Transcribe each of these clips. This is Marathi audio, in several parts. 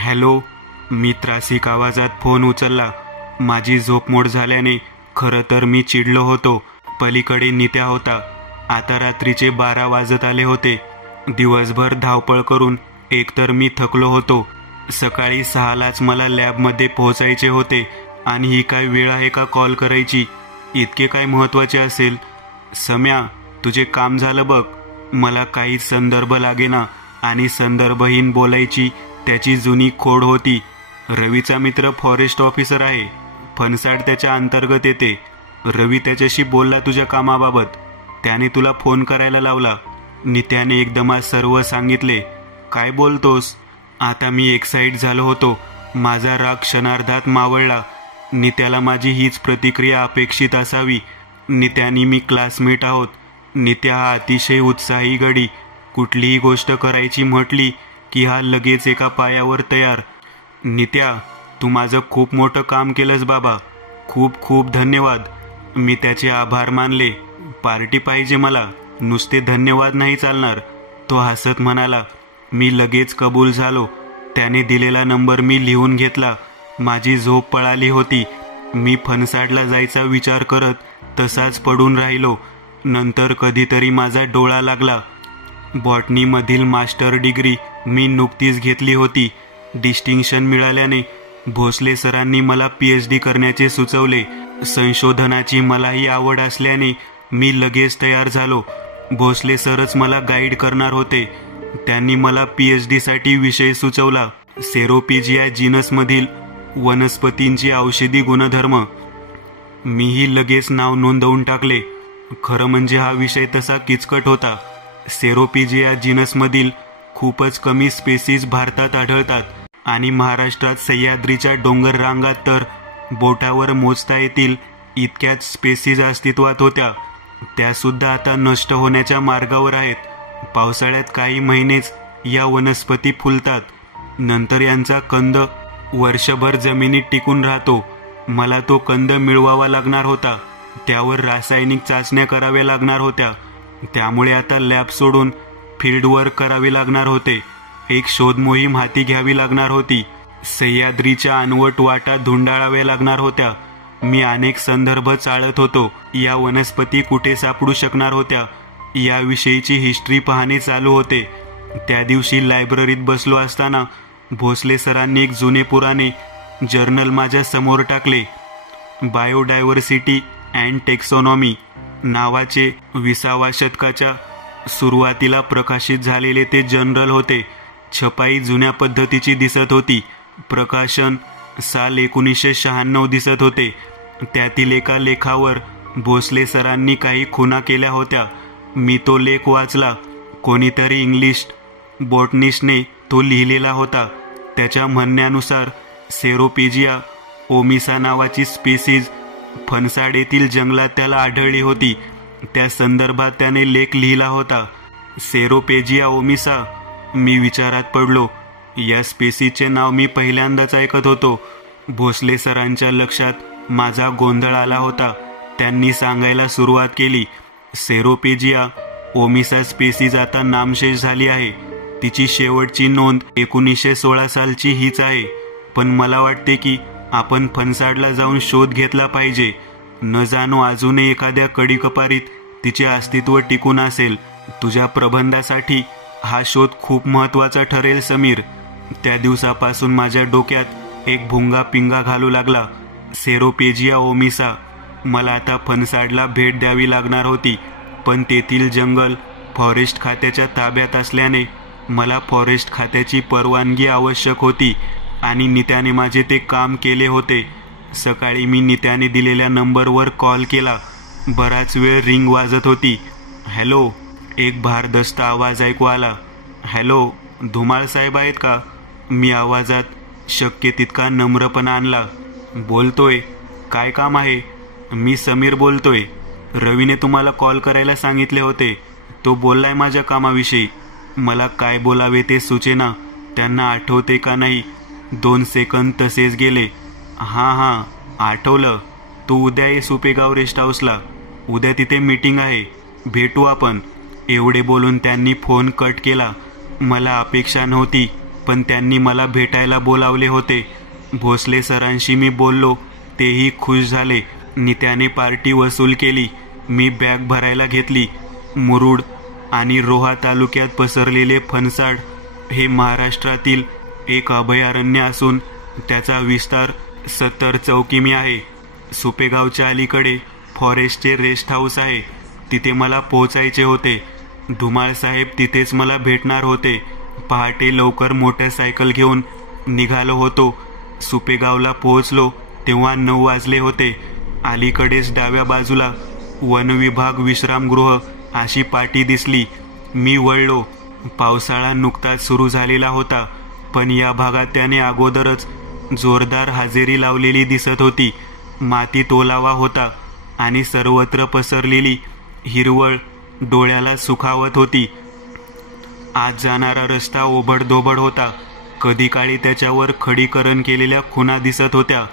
हॅलो. मी त्रासिक आवाजात फोन उचलला. माझी झोपमोड झाल्याने खरं तर मी चिडलो होतो. पलीकडे नित्या होता. आता रात्रीचे 12 वाजत आले होते. दिवसभर धावपळ करून एकतर मी थकलो होतो. सकाळी 6लाच मला लॅबमध्ये पोहोचायचे होते आणि ही काय वेळ आहे का कॉल करायची? इतके काय महत्त्वाचे असेल? सम्या, तुझे काम झालं बघ. मला काहीच संदर्भ लागेना आणि संदर्भहीन बोलायची त्याची जुनी खोड होती. रवीचा मित्र फॉरेस्ट ऑफिसर आहे. फणसाड त्याच्या अंतर्गत येते. रवी त्याच्याशी बोलला तुझ्या कामाबाबत. त्याने तुला फोन करायला लावला. नित्याने एकदम सर्व सांगितले. काय बोलतोस? आता मी एक्साइट झालो होतो. माझा राग क्षणार्धात मावळला. नित्याला माझी हीच प्रतिक्रिया अपेक्षित असावी. नित्याने मी क्लासमेट आहोत. नित्या हा अतिशय उत्साही गडी. कुठलीही गोष्ट करायची म्हटली की हा लगेच एका पायावर तयार. नित्या, तू माझं खूप मोठं काम केलंस बाबा. खूप खूप धन्यवाद. मी त्याचे आभार मानले. पार्टी पाहिजे मला. नुसते धन्यवाद नाही चालणार. तो हसत म्हणाला. मी लगेच कबूल झालो. त्याने दिलेला नंबर मी लिहून घेतला. माझी झोप पळाली होती. मी फणसाडला जायचा विचार करत तसाच पडून राहिलो. नंतर कधीतरी माझा डोळा लागला. बॉटनीमधील मास्टर डिग्री मी नुकतीच घेतली होती. डिस्टिंक्शन मिळाल्याने भोसले सरांनी मला PhD करण्याचे सुचवले. संशोधनाची मलाही आवड असल्याने मी लगेच तयार झालो. भोसले सरच मला गाईड करणार होते. त्यांनी मला PhD साठी विषय सुचवला. सेरोपेजिया जीनसमधील वनस्पतींची औषधी गुणधर्म. मीही लगेच नाव नोंदवून टाकले. खरं म्हणजे हा विषय तसा किचकट होता. सेरोपेजिया जीनसमधील खूपच कमी स्पेसीज भारतात आढळतात आणि महाराष्ट्रात सह्याद्रीच्या डोंगर रांगात तर बोटावर मोजता येतील इतक्याच स्पेसीज अस्तित्वात होत्या. त्यासुद्धा आता नष्ट होण्याच्या मार्गावर आहेत. पावसाळ्यात काही महिनेच या वनस्पती फुलतात. नंतर यांचा कंद वर्षभर जमिनीत टिकून राहतो. मला तो कंद मिळवावा लागणार होता. त्यावर रासायनिक चाचण्या कराव्या लागणार होत्या. त्यामुळे आता लॅब सोडून फील्ड वर्क करावे लागणार होते. एक शोध मोहीम हाती घ्यावी लागणार होती. सह्याद्रीच्या अनवट वाटा धुंडाळाव्या लागणार होत्या. मी अनेक संदर्भ चाळत होतो. या वनस्पती कुठे सापडू शकणार होत्या याविषयीची हिस्ट्री पाहणे चालू होते. त्या दिवशी लायब्ररीत बसलो असताना भोसले सरांनी एक जुने पुराणे जर्नल माझ्या समोर टाकले. बायोडायव्हर्सिटी अँड टेक्सॉनॉमी नावाचे 20व्या शतकाच्या सुरुवातीला प्रकाशित झालेले ते जर्नल होते. छपाई जुन्या पद्धतीची दिसत होती. प्रकाशन साल 1996 दिसत होते. त्यातील एका लेखावर भोसले सरांनी काही खुणा केल्या होत्या. मी तो लेख वाचला. कोणीतरी इंग्लिश बॉटनिस्टने तो लिहिलेला होता. त्याच्या म्हणण्यानुसार सेरोपेजिया ओमिसा नावाची स्पेसीज फणसाड येथील जंगलात त्याला आढळली होती. त्या संदर्भात त्याने लेख लिहिला होता. सेरोपेजिया ओमिसा. मी विचारात पडलो. या स्पेसीजचे नाव मी पहिल्यांदाच ऐकत होतो. भोसले सरांच्या लक्षात माझा गोंधळ आला होता. त्यांनी सांगायला सुरुवात केली. सेरोपेजिया ओमिसा स्पेसीज आता नामशेष झाली आहे. तिची शेवटची नोंद 1916 सालची हीच आहे. पण मला वाटते की आपण फणसाडला जाऊन शोध घेतला पाहिजे. न जाणो अजूनही एखाद्या कडेकपारीत तिचे अस्तित्व टिकून असेल. तुझ्या प्रबंधासाठी हा शोध खूप महत्त्वाचा ठरेल समीर. त्या दिवसापासून माझ्या डोक्यात एक भुंगा पिंगा घालू लागला. सेरोपेजिया ओमिसा. मला आता फणसाडला भेट द्यावी लागणार होती. पण तेथील जंगल फॉरेस्ट खात्याच्या ताब्यात असल्याने मला फॉरेस्ट खात्याची परवानगी आवश्यक होती आणि नित्याने माझे ते काम केले होते. सकाळी मी नित्याने दिलेल्या नंबरवर कॉल केला. बराच वेळ रिंग वाजत होती. हॅलो. एक भारदस्त आवाज ऐकू आला. हॅलो, धुमाळ साहेब आहेत का? मी आवाजात शक्य तितका नम्रपणा आणला. बोलतोय. काय काम आहे? मी समीर बोलतोय. रवीने तुम्हाला कॉल करायला सांगितले होते. तो बोललाय माझ्या कामाविषयी. मला काय बोलावे ते सुचेना. त्यांना आठवते का नाही. 2 सेकंद तसेच गेले. हां आठवलं. तू उद्या ये सुपेगाव रेस्ट हाऊसला. उद्या तिथे मीटिंग आहे. भेटू आपण. एवढे बोलून त्यांनी फोन कट केला. मला अपेक्षा नव्हती पण त्यांनी मला भेटायला बोलावले होते. भोसले सरांशी मी बोललो, तेही खुश झाले. नित्याने पार्टी वसूल केली. मी बॅग भरायला घेतली. मुरुड आणि रोहा तालुक्यात पसरलेले फणसाड हे महाराष्ट्रातील एक अभयारण्य असून त्याचा विस्तार 70 चौकिमी आहे. सुपेगावच्या अलीकडे फॉरेस्टचे रेस्ट हाऊस आहे. तिथे मला पोहोचायचे होते. धुमाळ साहेब तिथेच मला भेटणार होते. पहाटे लवकर मोटरसायकल घेऊन निघालो होतो. सुपेगावला पोहोचलो तेव्हा 9 वाजले होते. अलीकडेच डाव्या बाजूला वनविभाग विश्रामगृह अशी पाटी दिसली. मी वळलो. पावसाळा नुकताच सुरू झालेला होता, पण या भागात त्याने अगोदरच जोरदार हजेरी लावलेली दिसत होती. मातीत ओलावा होता आणि सर्वत्र पसरलेली हिरवळ डोळ्याला सुखावत होती. आज जाणारा रस्ता ओबडधोबड होता. कधी काळी त्याच्यावर खडीकरण केलेल्या खुणा दिसत होत्या.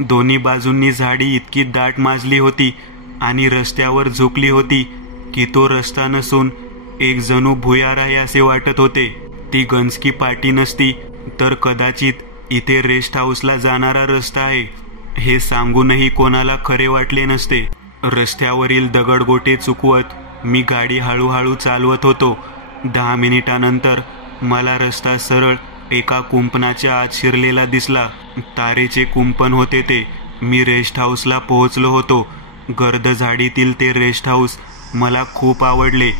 दोन्ही बाजूंनी झाडी इतकी दाट माजली होती आणि रस्त्यावर झुकली होती की तो रस्ता नसून एक जणू भुयार आहे असे वाटत होते. ती गंजकी पाटी नसती तर कदाचित इथे रेस्ट हाऊसला जाणारा रस्ता आहे हे सांगूनही कोणाला खरे वाटले नसते. रस्त्यावरील दगडगोटे चुकवत मी गाडी हळूहळू चालवत होतो. 10 मिनिटानंतर मला रस्ता सरळ एका कुंपणाच्या आत शिरलेला दिसला. तारेचे कुंपण होते ते. मी रेस्ट हाऊसला पोहोचलो होतो. गर्द झाडीतील ते रेस्ट हाऊस मला खूप आवडले.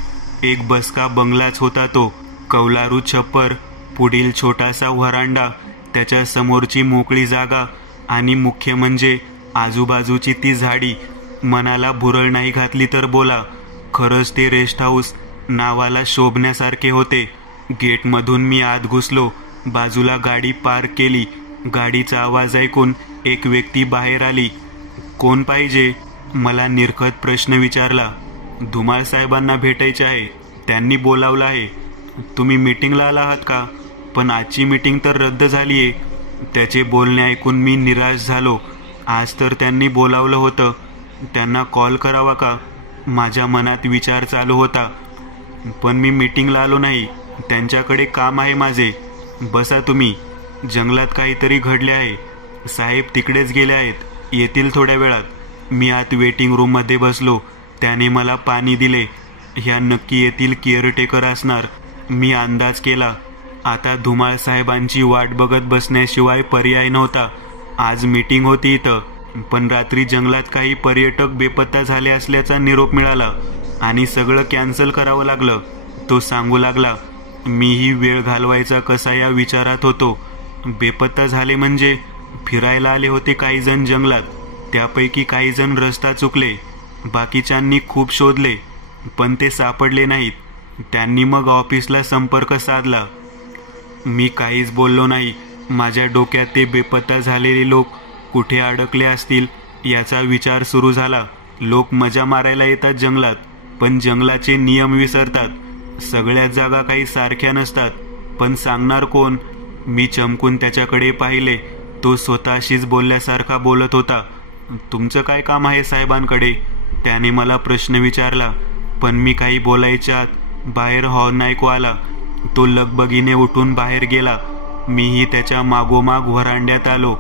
एक बसका बंगलाच होता तो. कौलारू छप्पर, पुढील छोटासा व्हरांडा, त्याच्या समोरची मोकळी जागा आणि मुख्य म्हणजे आजूबाजूची ती झाडी मनाला भुरळ नाही घातली तर बोला. खरंच ते रेस्ट हाऊस नावाला शोभण्यासारखे होते. गेटमधून मी आत घुसलो. बाजूला गाडी पार्क केली. गाडीचा आवाज ऐकून एक व्यक्ती बाहेर आली. कोण पाहिजे? मला निरखत प्रश्न विचारला. धुमाळ साहेबांना भेटायचे आहे, त्यांनी बोलावलं आहे. तुम्ही मीटिंगला आला आहात का? पण आजची मीटिंग तर रद्द झाली आहे. त्याचे बोलणे ऐकून मी निराश झालो. आज तर त्यांनी बोलावलं होतं. त्यांना कॉल करावा का? माझ्या मनात विचार चालू होता. पण मी मीटिंगला आलो नाही, त्यांच्याकडे काम आहे माझे. बसा तुम्ही. जंगलात काहीतरी घडले आहे. साहेब तिकडेच गेले आहेत, येतील थोड्या वेळात. मी आत वेटिंग रूममध्ये बसलो. त्याने मला पाणी दिले. ह्या नक्की येथील केअरटेकर असणार, मी अंदाज केला. आता धुमाळ साहेबांची वाट बघत बसण्याशिवाय पर्याय नव्हता. आज मीटिंग होती इथं, पण रात्री जंगलात काही पर्यटक बेपत्ता झाले असल्याचा निरोप मिळाला आणि सगळं कॅन्सल करावं लागलं. तो सांगू लागला. मीही वेळ घालवायचा कसा या विचारात होतो. बेपत्ता झाले म्हणजे फिरायला आले होते काही जण जंगलात. त्यापैकी काही जण रस्ता चुकले. बाकीच्यांनी खूप शोधले, पण ते सापडले नाहीत. त्यांनी मग ऑफिसला संपर्क साधला. मी काहीच बोललो नाही. माझ्या डोक्यात ते बेपत्ता झालेले लोक कुठे अडकले असतील याचा विचार सुरू झाला. लोक मजा मारायला येतात जंगलात, पण जंगलाचे नियम विसरतात. सगळ्या जागा काही सारख्या नसतात. पण सांगणार कोण? मी चमकून त्याच्याकडे पाहिले. तो स्वतःशीच बोलल्यासारखा बोलत होता. तुमचं काय काम आहे साहेबांकडे? त्याने मला प्रश्न विचारला. पण मी काही बोलायच्या आत बाहेर हॉर्न ऐकू आला. तो लगबगीने उठून बाहेर गेला. मीही त्याच्या मागोमाग व्हरांड्यात आलो.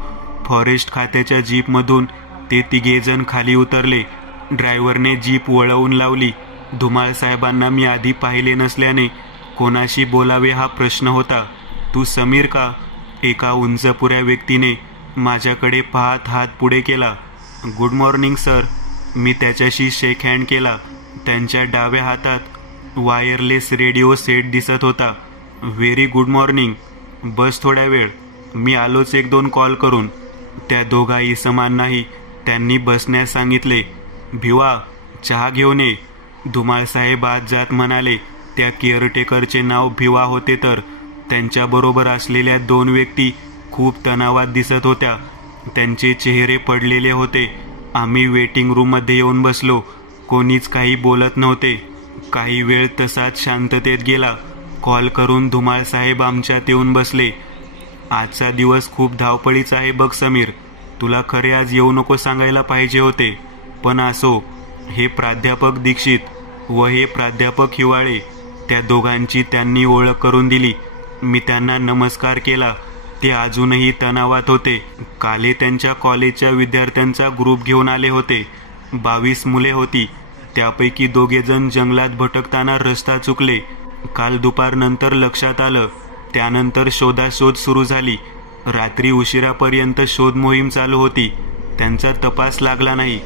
फॉरेस्ट खात्याच्या जीपमधून ते तिघेजण खाली उतरले. ड्रायव्हरने जीप वळवून लावली. धुमाळ साहेबांना मी आधी पाहिले नसल्याने कोणाशी बोलावे हा प्रश्न होता. तू समीर का? एका उंचपुऱ्या व्यक्तीने माझ्याकडे पाहत हात पुढे केला. Good morning sir. मी त्याच्याशी शेक हँड केला. त्यांच्या डाव्या हातात वायरलेस रेडिओ सेट दिसत होता. Very good morning. बस थोड्या वेळ, मी आलोच 1-2 कॉल करून. त्या दोघा इसमांनाही त्यांनी बसण्यास सांगितले. भिवा, चहा घेऊन ये. धुमाळ साहेब आत जात म्हणाले. त्या केअरटेकरचे नाव भिवा होते, तर त्यांच्याबरोबर असलेल्या 2 व्यक्ती खूप तणावात दिसत होत्या. त्यांचे चेहरे पडलेले होते. आम्ही वेटिंग रूममध्ये येऊन बसलो. कोणीच काही बोलत नव्हते. काही वेळ तसाच शांततेत गेला. कॉल करून धुमाळ साहेब आमच्यात येऊन बसले. आजचा दिवस खूप धावपळीचा आहे बघ समीर. तुला खरे आज येऊ नको सांगायला पाहिजे होते, पण असो. हे प्राध्यापक दीक्षित व हे प्राध्यापक हिवाळे. त्या दोघांची त्यांनी ओळख करून दिली. मी त्यांना नमस्कार केला. ते अजूनही तणावात होते. काले त्यांच्या कॉलेजच्या विद्यार्थ्यांचा ग्रुप घेऊन आले होते. 22 मुले होती. त्यापैकी 2 जण जंगलात भटकताना रस्ता चुकले. काल दुपारनंतर लक्षात आलं. त्यानंतर शोधाशोध सुरू झाली. रात्री उशिरापर्यंत शोध मोहीम चालू होती. त्यांचा तपास लागला नाही.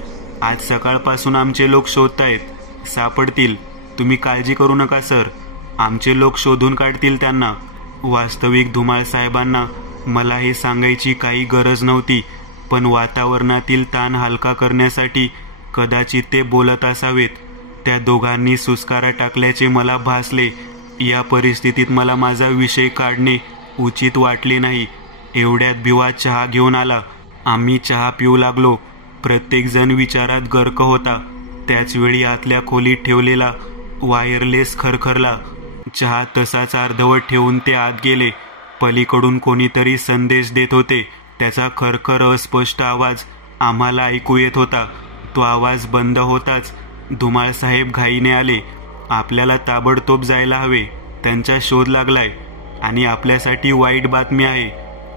आज सकाळपासून आमचे लोक शोधतायत. सापडतील. तुम्ही काळजी करू नका सर. आमचे लोक शोधून काढतील त्यांना. वास्तविक धुमाळ साहेबांना मला हे सांगायची काही गरज नव्हती, पण वातावरणातील ताण हलका करण्यासाठी कदाचित ते बोलत असावेत. त्या दोघांनी सुस्कारा टाकल्याचे मला भासले. या परिस्थितीत मला माझा विषय काढणे उचित वाटले नाही. एवढ्यात भिवा चहा घेऊन आला. आम्ही चहा पिऊ लागलो. प्रत्येकजण विचारात गर्क होता. त्याचवेळी आतल्या खोलीत ठेवलेला वायरलेस खरखरला. चहा तसाच अर्धवट ठेवून ते आत गेले. पलीकडून कोणीतरी संदेश देत होते. त्याचा खरखर अस्पष्ट आवाज आम्हाला ऐकू येत होता. तो आवाज बंद होताच धुमाळ साहेब घाईने आले. आपल्याला ताबडतोब जायला हवे. त्यांचा शोध लागलाय आणि आपल्यासाठी वाईट बातमी आहे.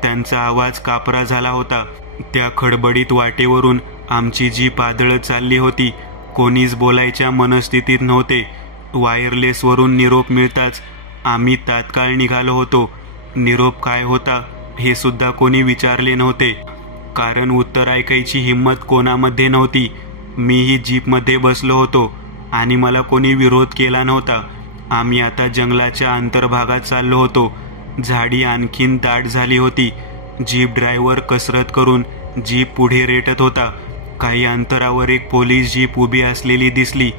त्यांचा आवाज कापरा झाला होता. त्या खडबडीत वाटेवरून आमची जीप आदळत चालली होती. कोणीच बोलायच्या मनस्थितीत नव्हते. वायरलेसवरून निरोप मिळताच आम्ही तात्काळ निघालो होतो. निरोप काय होता हे सुद्धा कोणी विचारले नव्हते, कारण उत्तर ऐकायची हिंमत कोणामध्ये नव्हती. मीही जीपमध्ये बसलो होतो आणि मला कोणी विरोध केला नव्हता. आम्ही आता जंगलाच्या अंतर्भागात चाललो होतो. झाडी आणखीन दाट झाली होती. जीप ड्रायव्हर कसरत करून जीप पुढे रेटत होता. काही अंतरावर एक पोलीस जीप उभी असलेली दिसली.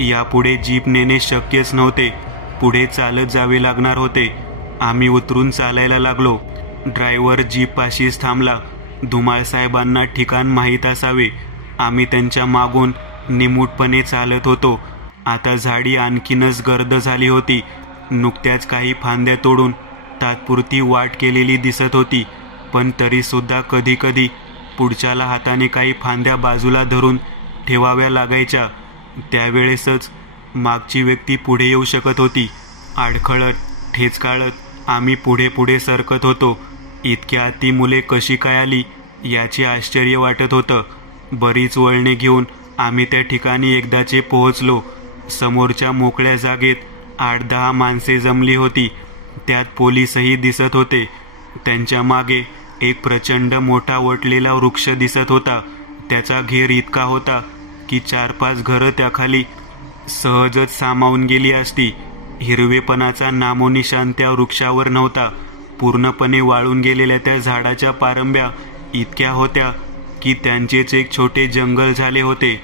यापुढे जीप नेणे शक्यच नव्हते. पुढे चालत जावे लागणार होते. आम्ही उतरून चालायला लागलो. ड्रायव्हर जीपपाशीच थांबला. धुमाळ साहेबांना ठिकाण माहीत असावे. आम्ही त्यांच्या मागून निमूटपणे चालत होतो. आता झाडी आणखीनच गर्द झाली होती. नुकत्याच काही फांद्या तोडून तात्पुरती वाट केलेली दिसत होती, पण तरीसुद्धा कधीकधी पुढच्याला हाताने काही फांद्या बाजूला धरून ठेवाव्या लागायच्या. त्यावेळेसच मागची व्यक्ती पुढे येऊ शकत होती. आडखळत ठेचकाळत आम्ही पुढे पुढे सरकत होतो. इतक्या ती मुले कशी काय आली याचे आश्चर्य वाटत होतं. बरीच वळणे घेऊन आम्ही त्या ठिकाणी एकदाचे पोहोचलो. समोरच्या मोकळ्या जागेत 8-10 माणसे जमली होती. त्यात पोलीसही दिसत होते. त्यांच्या मागे एक प्रचंड मोठा वटलेला वृक्ष दिसत होता. त्याचा घेर इतका होता की 4-5 घरं त्याखाली सहजच सामावून गेली असती. हिरवेपणाचा नामोनिशान त्या वृक्षावर नव्हता. पूर्णपणे वाळून गेलेल्या त्या झाडाच्या पारंब्या इतक्या होत्या की त्यांचेच एक छोटे जंगल झाले होते.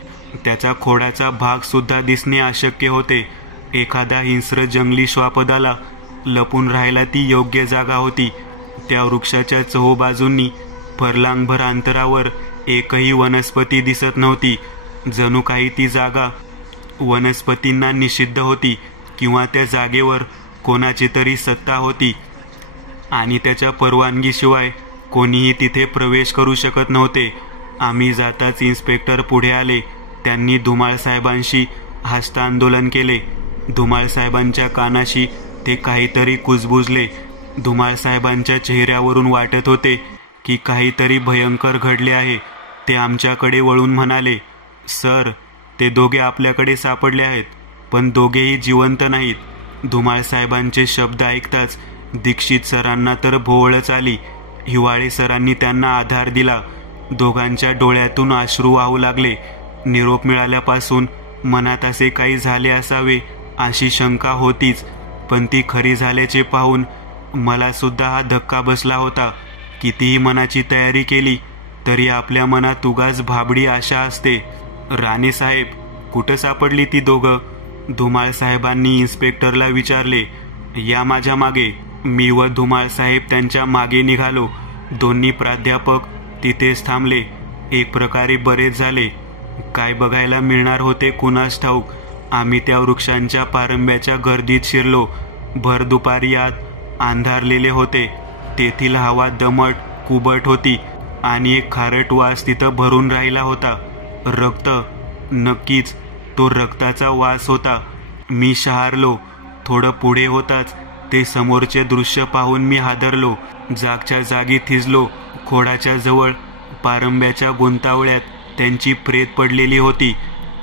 त्याचा खोडाचा भाग सुद्धा दिसणे अशक्य होते. एखादा हिंस्र जंगली श्वापदाला लपून राहायला ती योग्य जागा होती. त्या वृक्षाच्या चहूबाजूंनी फरलांगभर अंतरावर एकही वनस्पती दिसत नव्हती. जणू काही ती जागा वनस्पतींना निषिद्ध होती किंवा त्या जागेवर कोणाची तरी सत्ता होती आणि त्याच्या परवानगीशिवाय कोणीही तिथे प्रवेश करू शकत नव्हते. आम्ही जाताच इन्स्पेक्टर पुढे आले. त्यांनी धुमाळ साहेबांशी हस्तांदोलन केले. धुमाळ साहेबांच्या कानाशी ते काहीतरी कुजबुजले. धुमाळ साहेबांच्या चेहऱ्यावरून वाटत होते की काहीतरी भयंकर घडले आहे. ते आमच्याकडे वळून म्हणाले, सर, ते दोघे आपल्याकडे सापडले आहेत, पण दोघेही जिवंत नाहीत. धुमाळ साहेबांचे शब्द ऐकताच दीक्षित सरांना तर भोवळच आली. हिवाळे सरांनी त्यांना आधार दिला. दोघांच्या डोळ्यातून अश्रू वाहू लागले. निरोप मिळाल्यापासून मनात असे काही झाले असावे अशी शंका होतीच, पण ती खरी झाल्याचे पाहून मला सुद्धा हा धक्का बसला होता. कितीही मनाची तयारी केली तरी आपल्या मनात उगाच भाबडी आशा असते. राणे साहेब, कुठं सापडली ती दोघं? धुमाळ साहेबांनी इन्स्पेक्टरला विचारले. या माझ्या मागे. मी व धुमाळ साहेब त्यांच्या मागे निघालो. दोन्ही प्राध्यापक तिथेच थांबले. एक प्रकारे बरेच झाले. काय बघायला मिळणार होते कुणास ठाऊक. आम्ही त्या वृक्षांच्या पारंब्याच्या गर्दीत शिरलो. भर दुपारी आत अंधारलेले होते. तेथील हवा दमट कुबट होती आणि एक खारट वास तिथं भरून राहिला होता. रक्त, नक्कीच तो रक्ताचा वास होता. मी शहारलो. थोडं पुढे होताच ते समोरचे दृश्य पाहून मी हादरलो. जागच्या जागी थिजलो. खोडाच्या जवळ पारंब्याच्या गुंतावळ्यात त्यांची प्रेत पडलेली होती.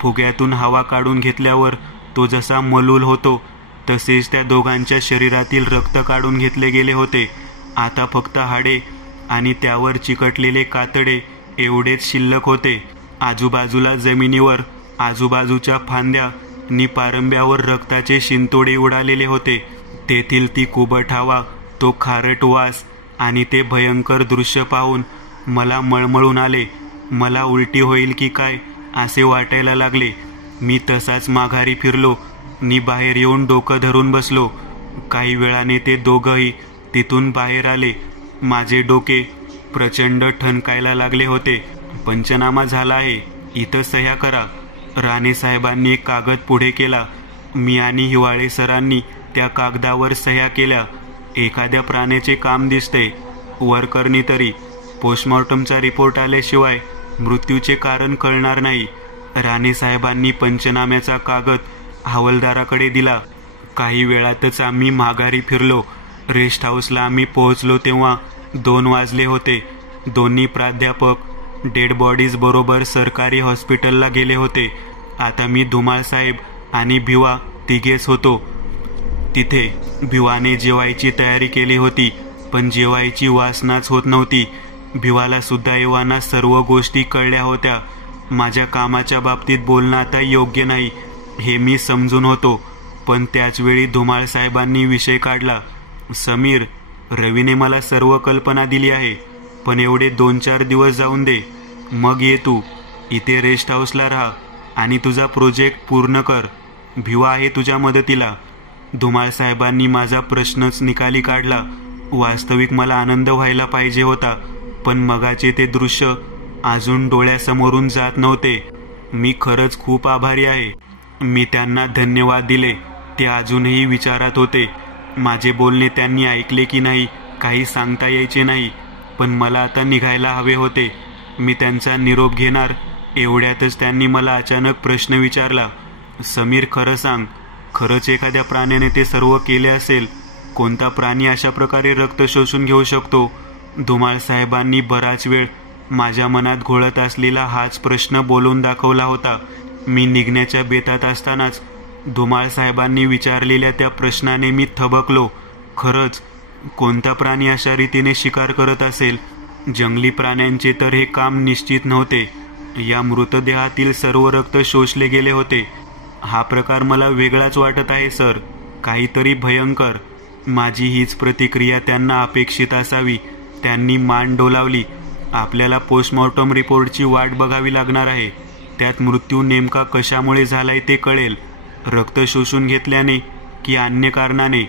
फुग्यातून हवा काढून घेतल्यावर तो जसा मलूल होतो तसेच त्या दोघांच्या शरीरातील रक्त काढून घेतले गेले होते. आता फक्त हाडे आणि त्यावर चिकटलेले कातडे एवढेच शिल्लक होते. आजूबाजूला जमिनीवर आजूबाजूच्या फांद्या नि पारंब्यावर रक्ताचे शिंतोडे उडालेले होते. तेथील ती कुबट हवा, तो खारट वास आणि ते भयंकर दृश्य पाहून मला मळमळून आले. मला उलटी होईल की काय असे वाटायला लागले. मी तसाच माघारी फिरलो नि बाहेर येऊन डोकं धरून बसलो. काही वेळाने ते दोघंही तिथून बाहेर आले. माझे डोके प्रचंड ठणकायला लागले होते. पंचनामा झाला आहे, इथं सह्या करा. राणे साहेबांनी एक कागद पुढे केला. मी आणि हिवाळे सरांनी त्या कागदावर सह्या केल्या. एखाद्या प्राण्याचे काम दिसते. वरकरनी तरी पोस्टमॉर्टमचा रिपोर्ट आल्याशिवाय मृत्यूचे कारण कळणार नाही. राणे साहेबांनी पंचनाम्याचा कागद हवालदाराकडे दिला. काही वेळातच आम्ही माघारी फिरलो. रेस्ट हाऊसला आम्ही पोहोचलो तेव्हा 2 वाजले होते. दोन्ही प्राध्यापक डेड बॉडीज बरोबर सरकारी हॉस्पिटलला गेले होते. आता मी धुमाळ साहेब आणि भिवा तिघेच होतो तिथे. भिवाने जेवायची तयारी केली होती, पण जेवायची वासनाच होत नव्हती. भिवाला सुद्धा एव्हाना सर्व गोष्टी कळल्या होत्या. माझ्या कामाच्या बाबतीत बोलणं आता योग्य नाही हे मी समजून होतो, पण त्याचवेळी धुमाळ साहेबांनी विषय काढला. समीर, रवीने मला सर्व कल्पना दिली आहे, पण एवढे 2-4 दिवस जाऊन दे. मग ये तू इथे रेस्ट हाऊसला राहा आणि तुझा प्रोजेक्ट पूर्ण कर. भिवा आहे तुझ्या मदतीला. धुमाळ साहेबांनी माझा प्रश्नच निकाली काढला. वास्तविक मला आनंद व्हायला पाहिजे होता, पण मगाचे ते दृश्य अजून डोळ्यासमोरून जात नव्हते. मी खरंच खूप आभारी आहे. मी त्यांना धन्यवाद दिले. ते अजूनही विचारात होते. माझे बोलणे त्यांनी ऐकले की नाही काही सांगता यायचे नाही, पण मला आता निघायला हवे होते. मी त्यांचा निरोप घेणार एवढ्यातच त्यांनी मला अचानक प्रश्न विचारला. समीर, खरं सांग, खरंच एखाद्या प्राण्याने ते सर्व केले असेल? कोणता प्राणी अशा प्रकारे रक्त शोषून घेऊ शकतो? धुमाळ साहेबांनी बराच वेळ माझ्या मनात घोळत असलेला हाच प्रश्न बोलून दाखवला होता. मी निघण्याच्या बेतात असतानाच धुमाळ साहेबांनी विचारलेल्या त्या प्रश्नाने मी थबकलो. खरंच कोणता प्राणी अशा रीतीने शिकार करत असेल? जंगली प्राण्यांचे तर हे काम निश्चित नव्हते. या मृतदेहातील सर्व रक्त शोषले गेले होते. हा प्रकार मला वेगळाच वाटत आहे सर, काहीतरी भयंकर. माझी हीच प्रतिक्रिया त्यांना अपेक्षित असावी. त्यांनी मान डोलावली. आपल्याला पोस्टमॉर्टम रिपोर्टची वाट बघावी लागणार आहे. त्यात मृत्यू नेमका कशामुळे झालाय ते कळेल. रक्त शोषून घेतल्याने की अन्य कारणाने?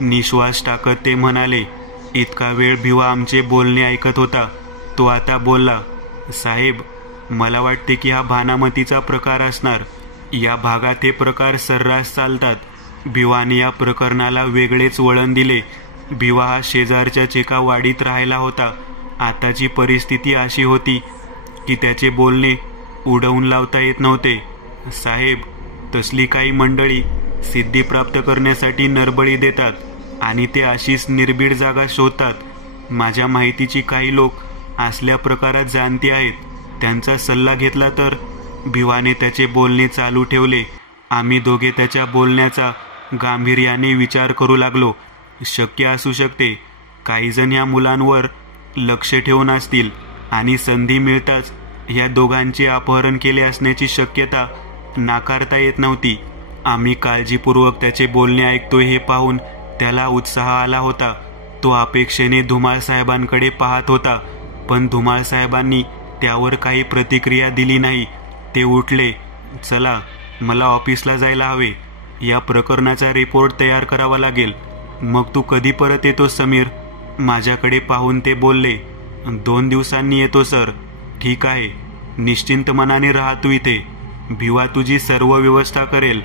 निश्वास टाकत ते म्हणाले. इतका वेळ भिवा आमचे बोलणे ऐकत होता. तो आता बोलला. साहेब, मला वाटते की हा भानामतीचा प्रकार असणार. या भागात हे प्रकार सर्रास चालतात. भिवाने या प्रकरणाला वेगळेच वळण दिले. भिवा हा शेजारच्याच एका वाडीत राहायला होता. आताची परिस्थिती अशी होती की त्याचे बोलणे उडवून लावता येत नव्हते. साहेब, तसली काही मंडळी सिद्धी प्राप्त करण्यासाठी नरबळी देतात आणि ते अशीच निर्भीड जागा शोधतात. माझ्या माहितीची काही लोक असल्या प्रकारात जाणते आहेत. त्यांचा सल्ला घेतला तर? भिवाने त्याचे बोलणे चालू ठेवले. आम्ही दोघे त्याच्या बोलण्याचा गांभीर्याने विचार करू लागलो. शक्य असू शकते काही जण ह्या मुलांवर लक्ष ठेवून असतील आणि संधी मिळताच ह्या दोघांचे अपहरण केले असण्याची शक्यता नाकारता येत नव्हती. आम्ही काळजीपूर्वक त्याचे बोलणे ऐकतोय हे पाहून त्याला उत्साह आला होता. तो अपेक्षेने धुमाळ साहेबांकडे पाहत होता, पण धुमाळ साहेबांनी त्यावर काही प्रतिक्रिया दिली नाही. ते उठले. चला, मला ऑफिसला जायला हवे. या प्रकरणाचा रिपोर्ट तयार करावा लागेल. मग तू कधी परत येतो समीर? माझ्याकडे पाहून ते बोलले. 2 दिवसांनी येतो सर. ठीक आहे, निश्चिंत मनाने राहा तू इथे. भिवा तुझी सर्व व्यवस्था करेल.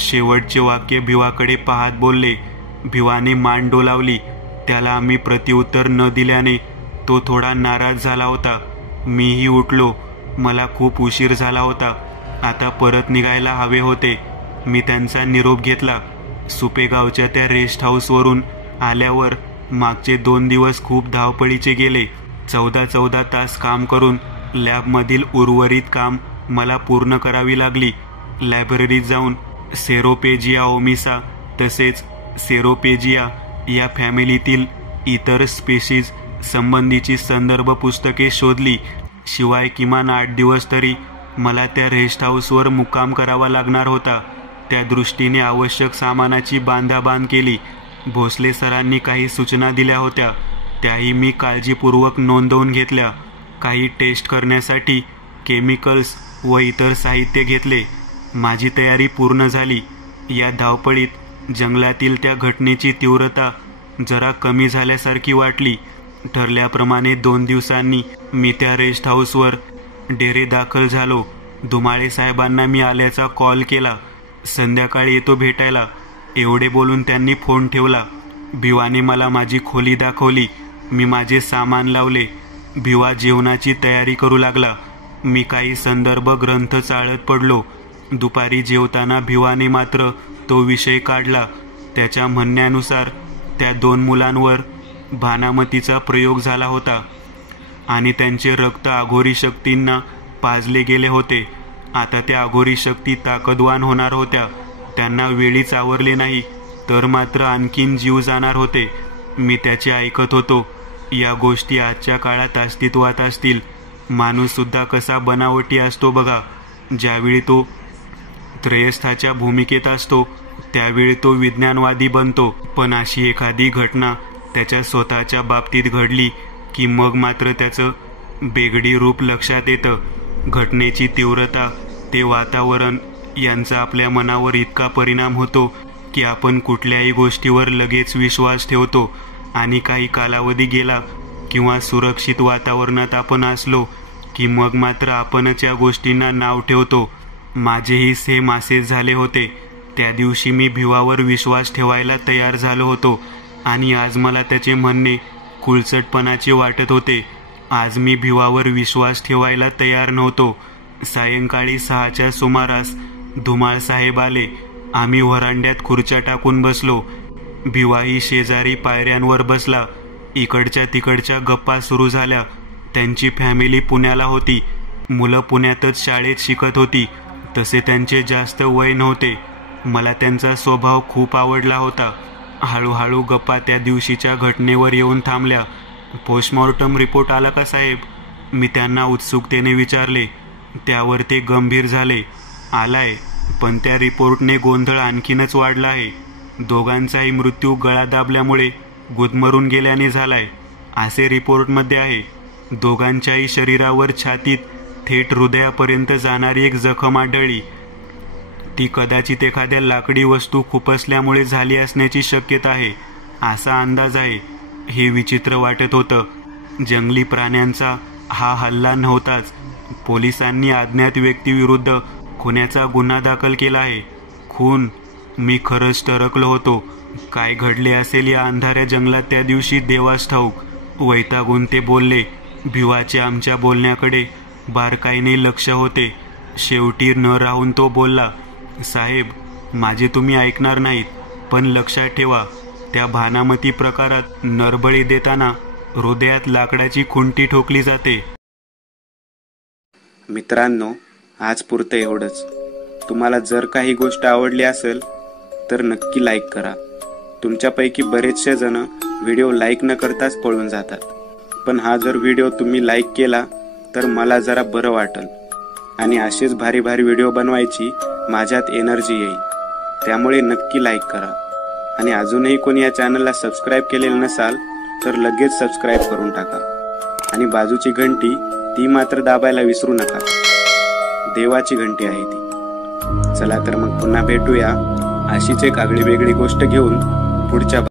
शेवटचे वाक्य भिवाकडे पाहत बोलले. भिवाने मान डोलावली. त्याला आम्ही प्रत्युत्तर न दिल्याने तो थोडा नाराज झाला होता. मीही उठलो. मला खूप उशीर झाला होता. आता परत निघायला हवे होते. मी त्यांचा निरोप घेतला. सुपेगावच्या त्या रेस्ट हाऊसवरून आल्यावर मागचे 2 दिवस खूप धावपळीचे गेले. 14 तास काम करून लॅबमधील उर्वरित काम मला पूर्ण करावी लागली. लायब्ररीत जाऊन सेरोपेजिया ओमिसा तसेच सेरोपेजिया या फॅमिलीतील इतर स्पेशीज संबंधीची संदर्भ पुस्तके शोधली. शिवाय किमान 8 दिवस तरी मला त्या रेस्ट हाऊसवर मुक्काम करावा लागणार होता. त्या दृष्टीने आवश्यक सामानाची बांधाबांध केली. भोसले सरांनी काही सूचना दिल्या होत्या, त्याही मी काळजीपूर्वक नोंदवून घेतल्या. काही टेस्ट करण्यासाठी केमिकल्स व इतर साहित्य घेतले. माझी तयारी पूर्ण झाली. या धावपळीत जंगलातील त्या घटनेची तीव्रता जरा कमी झाल्यासारखी वाटली. ठरल्याप्रमाणे 2 दिवसांनी मी त्या रेस्ट हाऊसवर डेरे दाखल झालो. धुमाळे साहेबांना मी आल्याचा कॉल केला. संध्याकाळी येतो भेटायला एवढे बोलून त्यांनी फोन ठेवला. भिवाने मला माझी खोली दाखवली. मी माझे सामान लावले. भिवा जेवणाची तयारी करू लागला. मी काही संदर्भ ग्रंथ चाळत पडलो. दुपारी जेवताना भिवाने मात्र तो विषय काढला. त्याच्या म्हणण्यानुसार त्या 2 मुलांवर भानामतीचा प्रयोग झाला होता आणि त्यांचे रक्त अघोरी शक्तींना पाजले गेले होते. आता त्या अघोरी शक्ती ताकदवान होणार होत्या. त्यांना वेळीच आवरले नाही तर मात्र आणखीन जीव जाणार होते. मी त्याचे ऐकत होतो. या गोष्टी आजच्या काळात अस्तित्वात असतील. माणूस सुद्धा कसा बनावटी असतो बघा. ज्यावेळी तो त्रयस्थाच्या भूमिकेत असतो त्यावेळी तो विज्ञानवादी बनतो. पण अशी एखादी घटना त्याच्या स्वतःच्या बाबतीत घडली की मग मात्र त्याचं बेगडी रूप लक्षात येतं. घटनेची तीव्रता, ते वातावरण यांचा आपल्या मनावर इतका परिणाम होतो की आपण कुठल्याही गोष्टीवर लगेच विश्वास ठेवतो. आणि काही कालावधी गेला किंवा सुरक्षित वातावरणात आपण असलो की मग मात्र आपणच या गोष्टींना नाव ठेवतो. माझेही सेम असेच झाले होते. त्या दिवशी मी भिवावर विश्वास ठेवायला तयार झालो होतो आणि आज मला त्याचे म्हणणे कुळचटपणाचे वाटत होते. आज मी भिवावर विश्वास ठेवायला तयार नव्हतो. सायंकाळी 6च्या सुमारास धुमाळ साहेब आले. आम्ही व्हरांड्यात खुर्च्या टाकून बसलो. भिवाही शेजारी पायऱ्यांवर बसला. इकडच्या तिकडच्या गप्पा सुरू झाल्या. त्यांची फॅमिली पुण्याला होती. मुलं पुण्यातच शाळेत शिकत होती. तसे त्यांचे जास्त वय नव्हते. मला त्यांचा स्वभाव खूप आवडला होता. हळूहळू गप्पा त्या दिवशीच्या घटनेवर येऊन थांबल्या. पोस्टमॉर्टम रिपोर्ट आला का साहेब? मी त्यांना उत्सुकतेने विचारले. त्यावर ते गंभीर झाले. आलाय, पण त्या रिपोर्टने गोंधळ आणखीनच वाढला आहे. दोघांचाही मृत्यू गळा दाबल्यामुळे गुदमरून गेल्याने झालाय असे रिपोर्टमध्ये आहे. दोघांच्याही शरीरावर छातीत थेट हृदयापर्यंत जाणारी एक जखम आढळली. ती कदाचित एखाद्या लाकडी वस्तू खुपसल्यामुळे झाली असण्याची शक्यता आहे असा अंदाज आहे. हे विचित्र वाटत होतं. जंगली प्राण्यांचा हा हल्ला नव्हताच. पोलिसांनी अज्ञात व्यक्तीविरुद्ध खुनाचा गुन्हा दाखल केला आहे. खून? मी खरंच टरकलो होतो. काय घडले असेल या अंधाऱ्या जंगलात त्या दिवशी देवास ठाऊक. वैतागून ते बोलले. भिवाचे आमच्या बोलण्याकडे बारकाईने लक्ष होते. शेवटी न राहून तो बोलला, साहेब, माझे तुम्ही ऐकणार नाहीत, पण लक्षात ठेवा, त्या भानामती प्रकारात नरबळी देताना हृदयात लाकडाची खुंटी ठोकली जाते. मित्रांनो, आज पुरतं एवढंच. तुम्हाला जर काही गोष्ट आवडली असेल तर नक्की लाईक करा. तुमच्यापैकी बरेचसे जण व्हिडिओ लाईक न करताच पळून जातात. पण हा जर व्हिडिओ तुम्ही लाईक केला तर मला जरा बरं वाटेल आणि असेच भारी भारी व्हिडिओ बनवायची माझ्यात एनर्जी येईल. त्यामुळे नक्की लाईक करा. आणि अजूनही कोणी या चॅनलला सबस्क्राईब केलेलं नसाल तर लगेच सबस्क्राईब करून टाका. आणि बाजूची घंटी ती मात्र दाबायला विसरू नका. देवाची घंटी आहे ती. चला तर मग पुन्हा भेटूया अशीच एक आगळी वेगळी गोष्ट घेऊन पुढच्या